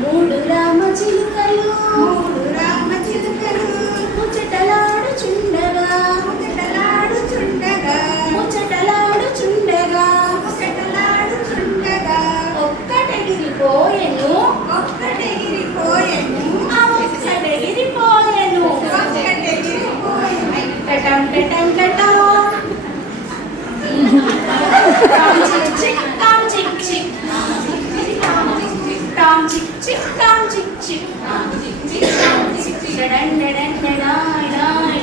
మూడు రామ చిలుకలు ముచ్చటలాడుచుండగా ఒక్కటెగిరిపోయెను ఆ ఒక్కటెగిరిపోయెను టటం టటం టటం టామ్ చిక్ చిక్ టామ్ చిక్ చిక్ టామ్ చిక్ చిక్ టామ్ చిక్ చిక్ డడన్ డడన్ డడాయ్ డాయ్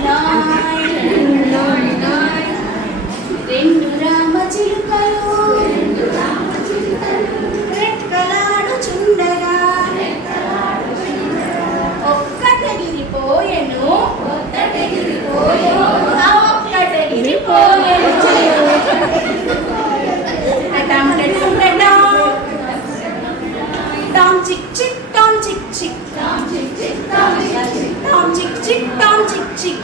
డాయ్ రెండు రామ చిలుకలు రెక్కలాడుచుండగా ఒక్కటెగిరిపోయెను ఆ ఒక్కటెగిరిపోయెను టటం టటం టటం టామ్ చిక్ చిక్ టామ్ చిక్ చిక్ టామ్ చిక్ చిక్ టామ్ చిక్ చిక్ టామ్ చిక్ చిక్